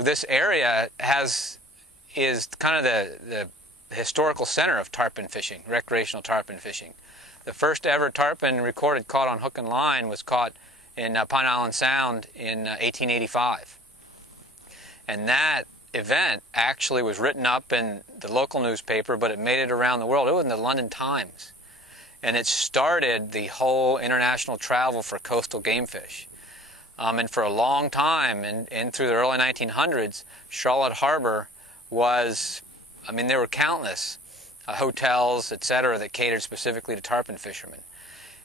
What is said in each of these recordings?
this area is kind of the historical center of tarpon fishing, recreational tarpon fishing. The first ever tarpon recorded caught on hook and line was caught in Pine Island Sound in 1885. And that event actually was written up in the local newspaper, but it made it around the world. It was in the London Times. And it started the whole international travel for coastal game fish. And for a long time, and through the early 1900s, Charlotte Harbor was, there were countless hotels, etc., that catered specifically to tarpon fishermen.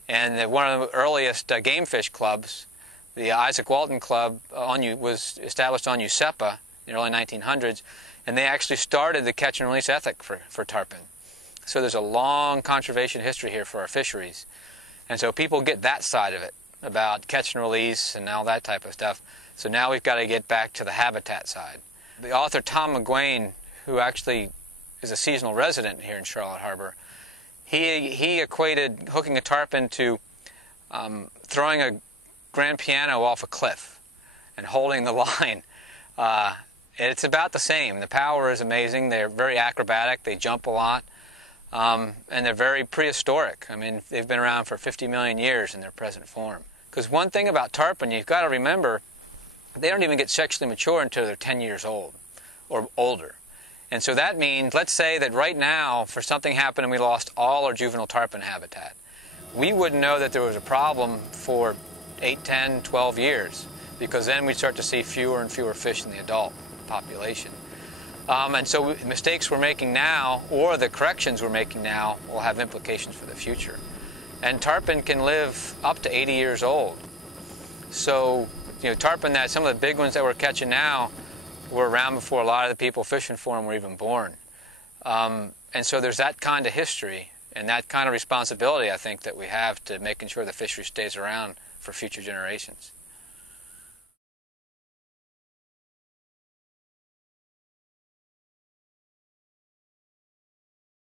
And one of the earliest game fish clubs, the Isaac Walton Club, was established on Usepa in the early 1900s, and they actually started the catch and release ethic for tarpon. So there's a long conservation history here for our fisheries. And so people get that side of it, about catch and release and all that type of stuff. So now we've got to get back to the habitat side. The author Tom McGuane, who actually is a seasonal resident here in Charlotte Harbor, he equated hooking a tarpon to throwing a grand piano off a cliff and holding the line. It's about the same. The power is amazing. They're very acrobatic. They jump a lot. And they're very prehistoric. They've been around for 50 million years in their present form. Because one thing about tarpon, you've got to remember, they don't even get sexually mature until they're 10 years old or older. And so that means, let's say that right now, for something happened and we lost all our juvenile tarpon habitat. We wouldn't know that there was a problem for 8, 10, 12 years, because then we'd start to see fewer and fewer fish in the adult population. And so mistakes we're making now, or the corrections we're making now, will have implications for the future. And tarpon can live up to 80 years old. So, tarpon, some of the big ones that we're catching now were around before a lot of the people fishing for them were even born. And so there's that kind of history and that kind of responsibility, I think, that we have to making sure the fishery stays around for future generations.